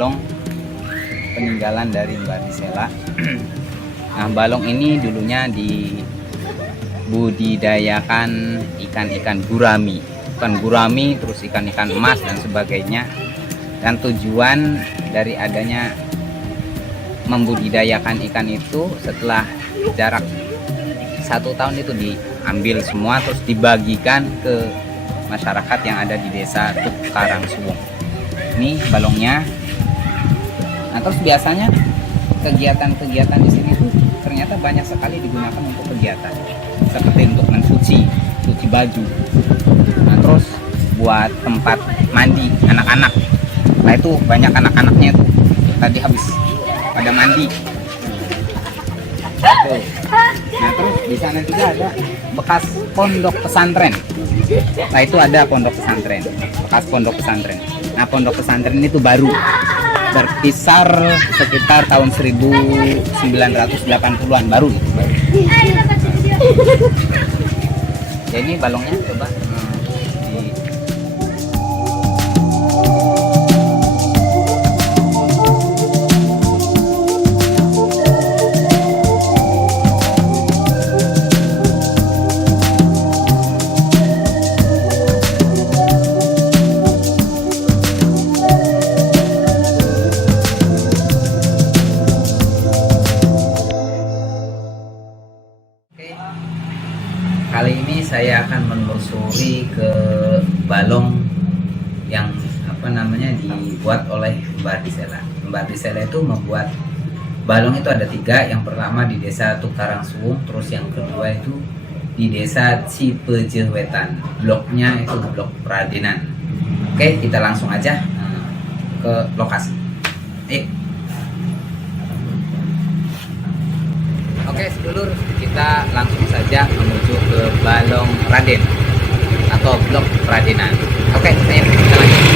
balong peninggalan dari Mbak Gisela. Nah, balong ini dulunya dibudidayakan ikan-ikan gurami, bukan gurami, terus ikan-ikan emas dan sebagainya. Dan tujuan dari adanya membudidayakan ikan itu, setelah jarak 1 tahun itu diambil semua terus dibagikan ke masyarakat yang ada di desa Tuk Karangsuwung. Ini balongnya. Nah, terus biasanya kegiatan-kegiatan di sini tuh ternyata banyak sekali digunakan untuk kegiatan seperti untuk mencuci baju. Nah, terus buat tempat mandi anak-anak. Nah, itu banyak anak-anaknya tuh tadi habis pada mandi. Tuh. Nah, terus di sana juga ada bekas pondok pesantren. Nah, itu ada pondok pesantren, bekas pondok pesantren. Nah, pondok pesantren ini tuh baru, berkisar sekitar tahun 1980-an baru. Ya, ini balongnya coba kali ini saya akan menelusuri ke balong yang dibuat oleh Mbak Gisela. Mbak Gisela itu membuat balong itu ada 3. Yang pertama di desa Tuk Karangsuwung, terus yang kedua itu di desa Cipeje Wetan. Bloknya itu blok Pradenan. Oke, kita langsung aja ke lokasi. Oke, sedulur, kita langsung saja menuju ke Balong Raden atau blok Pradenan. Oke, kita lanjut.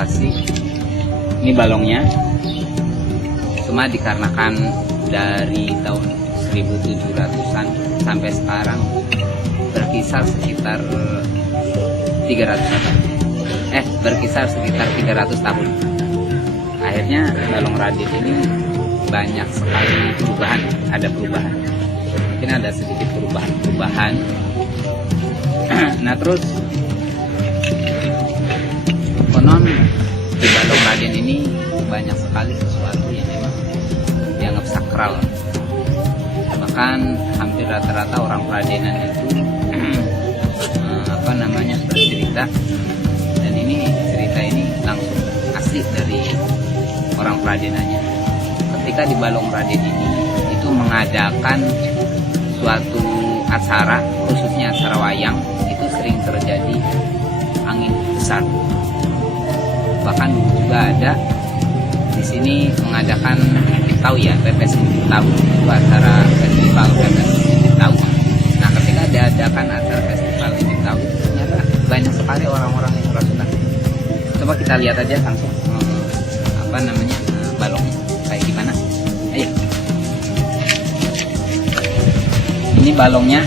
lokasi. Ini balongnya, cuma dikarenakan dari tahun 1700-an sampai sekarang berkisar sekitar 300 tahun. Berkisar sekitar 300 tahun. Akhirnya balong Radit ini banyak sekali perubahan, ada perubahan. mungkin ada sedikit perubahan. Nah terus konon di Balong Raden ini banyak sekali sesuatu yang memang dianggap sakral. Bahkan hampir rata-rata orang Pradenan itu bercerita, dan ini cerita ini langsung asli dari orang Pradenanya. Ketika di Balong Raden ini itu mengadakan suatu acara, khususnya acara wayang, itu sering terjadi angin besar. Bahkan juga ada di sini mengadakan tahu ya, pepes tahu, itu acara festival pepes tahu. Nah ketika diadakan acara festival ini tahu, ternyata banyak sekali orang-orang yang kerasukan. Coba kita lihat aja langsung balongnya kayak gimana. Ayo, ini balongnya,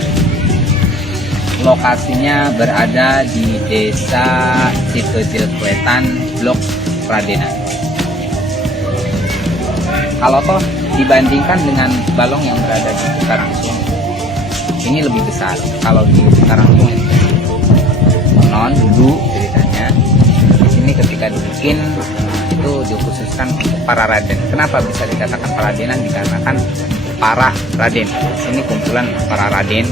lokasinya berada di desa Cikecilkuetan, Blok Pradenan. Kalau toh dibandingkan dengan balong yang berada di Karangsuang, ini lebih besar. Kalau di Karangsuang non dulu ceritanya di sini ketika dibikin itu dikhususkan untuk para raden. Kenapa bisa dikatakan Pradenan? Dikarenakan para raden. Di sini kumpulan para raden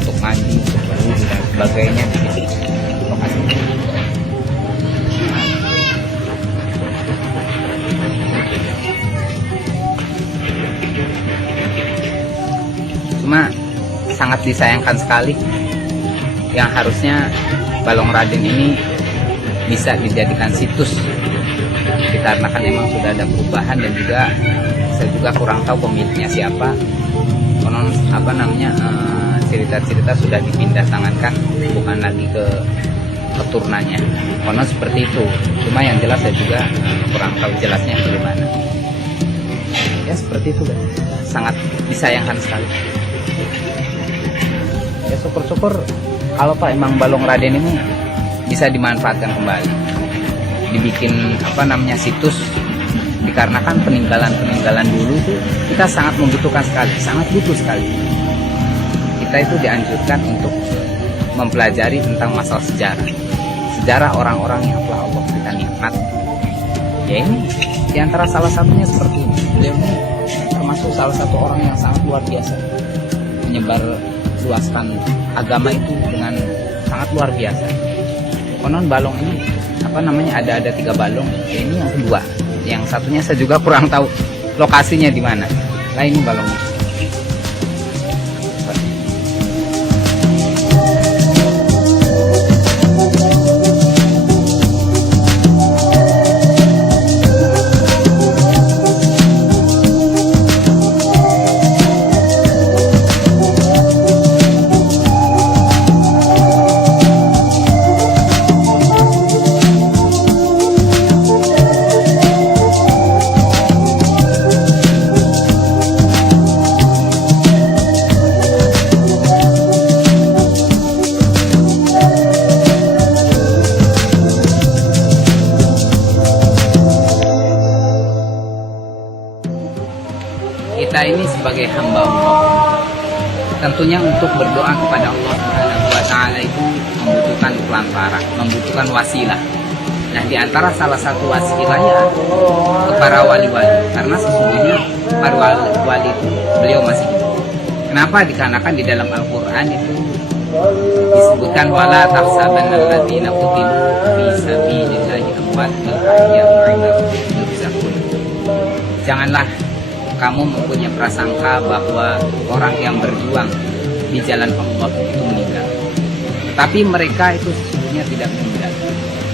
untuk mandi, berwudu dan sebagainya di sini lokasinya. Cuma sangat disayangkan sekali yang harusnya Balong Raden ini bisa dijadikan situs, dikarenakan memang sudah ada perubahan dan juga saya juga kurang tahu pemiliknya siapa. Konon cerita-cerita sudah dipindah tangankan, bukan lagi ke keturunannya. Konon seperti itu. Cuma yang jelas saya juga kurang tahu jelasnya bagaimana. Ya seperti itu kan. Sangat disayangkan sekali. Ya syukur-syukur kalau Pak emang Balong Raden ini bisa dimanfaatkan kembali, dibikin situs, dikarenakan peninggalan dulu itu kita sangat membutuhkan sekali, sangat butuh sekali. Kita itu dianjurkan untuk mempelajari tentang masalah sejarah orang-orang yang telah Allah berikan nikmat. Ya ini diantara salah satunya seperti ini. Beliau ini termasuk salah satu orang yang sangat luar biasa, menyebar luaskan agama itu dengan sangat luar biasa. Konon balong ini ada 3 balong. Ya, ini yang kedua. Yang satunya saya juga kurang tahu lokasinya di mana. Nah ini balongnya. Kita ini sebagai hamba Allah, tentunya untuk berdoa kepada Allah Subhanahu wa Ta'ala itu membutuhkan pelantara, membutuhkan wasilah. Nah, di antara salah satu wasilahnya ke para wali-wali, karena sesungguhnya para wali itu beliau masih hidup. Kenapa? Dikarenakan di dalam Al-Quran itu disebutkan wala tahsabanna alladziina qutilu fi sabilillahi amwat bal ahya'un 'inda rabbihim yurzaqun. Janganlah kamu mempunyai prasangka bahwa orang yang berjuang di jalan Allah itu meninggal, tapi mereka itu sesungguhnya tidak meninggal,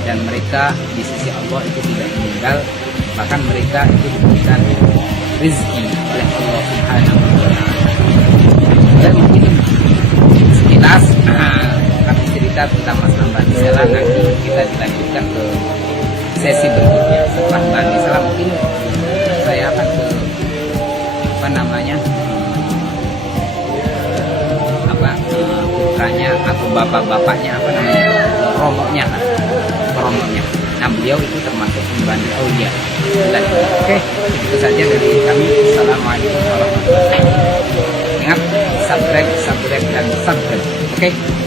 dan mereka di sisi Allah itu tidak meninggal, bahkan mereka itu diberikan rezeki oleh Allah Subhanahu wa Ta'ala. Dan mungkin sekilas kami cerita tentang Mas Mbak Nisela, nanti kita dilanjutkan ke sesi berikutnya. Setelah Mbak Nisela mungkin saya akan ke putranya atau bapak-bapaknya romonya. Nah beliau itu termasuk pembantu aulia. Oke, itu saja dari kami. Assalamualaikum warahmatullahi wabarakatuh. Ingat subscribe, subscribe, dan subscribe. Oke.